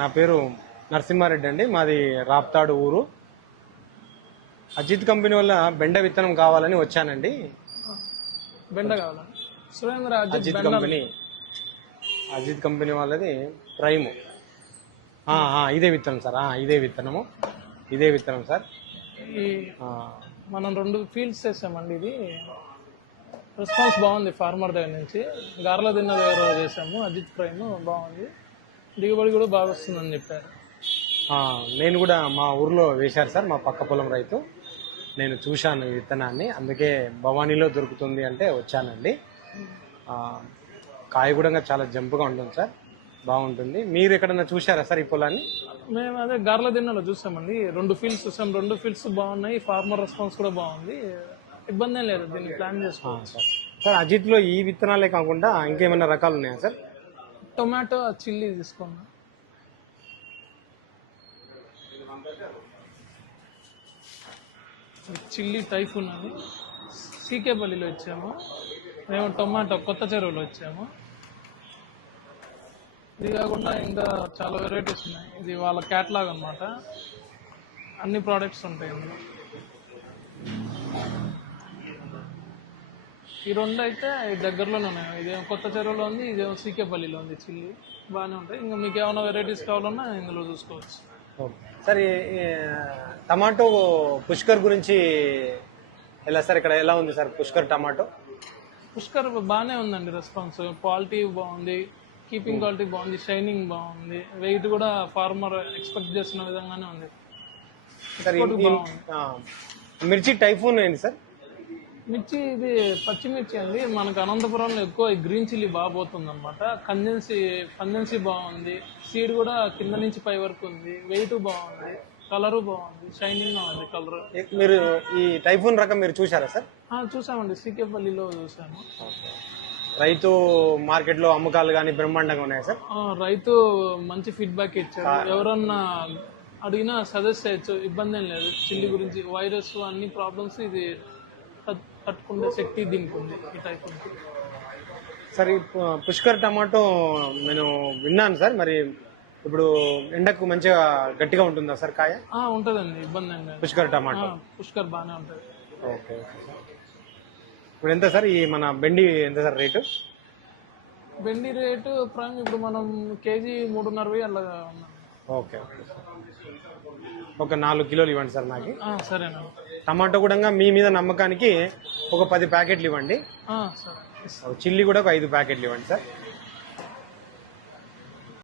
నా పేరు నరసింహారెడ్డి అండి. మాది రాప్తాడు ఊరు. అజిత్ కంపెనీ వల్ల బెండ విత్తనం కావాలని వచ్చానండి. బెండ కావాలా? సురేంద్ర అజిత్ కంపెనీ వాళ్ళది ప్రైమ్. ఇదే విత్తనం సార్. ఇదే విత్తనం సార్. ఈ మనం 2 ఫీల్డ్స్ చేసామండి. ఇది రెస్పాన్స్ బాగుంది ఫార్మర్ దగ్గర నుంచి. గార్ల దిన్న దగ్గర చేసాము. అజిత్ ప్రైమ్ బాగుంది, దిగుబడి కూడా బాగా వస్తుందని చెప్పారు. నేను కూడా మా ఊర్లో వేశారు సార్, మా పక్క పొలం రైతు. నేను చూశాను ఈ విత్తనాన్ని, అందుకే భవానీలో దొరుకుతుంది అంటే వచ్చానండి. కాయ కూడా చాలా జంపుగా ఉంటుంది సార్, బాగుంటుంది. మీరు ఎక్కడన్నా చూశారా సార్ ఈ పొలాన్ని? మేము అదే గార్ల దిన్నలో చూసామండి. 2 ఫీల్డ్స్ చూసాం. 2 ఫీల్డ్స్ బాగున్నాయి. ఫార్మర్ రెస్పాన్స్ కూడా బాగుంది. ఇబ్బంది ఏం లేదు, దీన్ని ప్లాన్ చేసుకోవాలి సార్. సార్ అజిత్లో ఈ విత్తనాలే కాకుండా ఇంకేమైనా రకాలు ఉన్నాయా సార్? టొమాటో, చిల్లీ తీసుకోండి. చిల్లీ టైఫూన్ అని సీకేపల్లిలో ఇచ్చాము. మేము టొమాటో కొత్త చెరువులో ఇచ్చాము. ఇది కాకుండా ఇంకా చాలా వెరైటీస్ ఉన్నాయి. ఇది వాళ్ళ క్యాటలాగ్ అన్నమాట. అన్ని ప్రోడక్ట్స్ ఉంటాయి ఇందులో. ఈ 2 అయితే దగ్గరలోనే ఉన్నాయి. ఇదేమో కొత్త చెరువులో ఉంది, ఇదేమో సీకేపల్లిలో ఉంది. చిల్లీ బాగానే ఉంటాయి. ఇంకా మీకు ఏమైనా వెరైటీస్ కావాలన్నా ఇందులో చూసుకోవచ్చు. సార్ టమాటో పుష్కర్ గురించి ఎలా సార్? ఇక్కడ ఎలా ఉంది సార్ పుష్కర్ టమాటో? పుష్కర్ బాగానే ఉందండి. రెస్పాన్స్ క్వాలిటీ బాగుంది, కీపింగ్ క్వాలిటీ బాగుంది, షైనింగ్ బాగుంది, వెయిట్ కూడా ఫార్మర్ ఎక్స్పెక్ట్ చేసిన విధంగానే ఉంది. మిర్చి టైఫూన్ ఏంటి సార్? మిర్చి ఇది పచ్చిమిర్చి అండి. మనకు అనంతపురంలో ఎక్కువ గ్రీన్ చిల్లీ బాగా పోతుంది అనమాట. కంజెన్సీ బాగుంది, సీడ్ కూడా కింద నుంచి పై వరకు ఉంది, వెయిట్ బాగుంది, కలరు బాగుంది, షైనింగ్ గా ఉంది కలర్. మీరు ఈ టైఫూన్ రకం మీరు చూసారా సార్? చూసామండి, సీకేపల్లిలో చూసాము. రైతు మార్కెట్ లో అమ్మకాలు కానీ బ్రహ్మాండంగా ఉన్నాయి సార్. రైతు మంచి ఫీడ్బ్యాక్ ఇచ్చారు. ఎవరన్నా అడిగినా సజెస్ట్ చేయొచ్చు, ఇబ్బంది ఏం లేదు. చిల్లీ గురించి వైరస్ అన్ని ప్రాబ్లమ్స్ ఇది తట్టుకునే శక్తి దీనికి ఉంది ఈ టైప్. సార్ ఈ పుష్కర్ టమాటో నేను విన్నాను సార్, మరి ఇప్పుడు ఎండకు మంచిగా గట్టిగా ఉంటుందా సార్ కాయ? ఉంటుందండి, ఇబ్బంది ఏం లేదు. పుష్కర్ టమాటో పుష్కర్ బాగానే ఉంటుంది. ఓకే. ఇప్పుడు ఎంత సార్ ఈ మన బెండి ఎంత సార్ రేటు? బెండి రేటు ప్రైమ్ ఇప్పుడు మనం కేజీ 3.5 అలాగా ఉన్నాం. ఓకే. ఒక 4 కిలోలు ఇవ్వండి సార్ నాకు. సరేనా. టమాటో కూడా మీ మీద నమ్మకానికి ఒక 10 ప్యాకెట్లు ఇవ్వండి. సరే. చిల్లీ కూడా ఒక 5 ప్యాకెట్లు ఇవ్వండి సార్.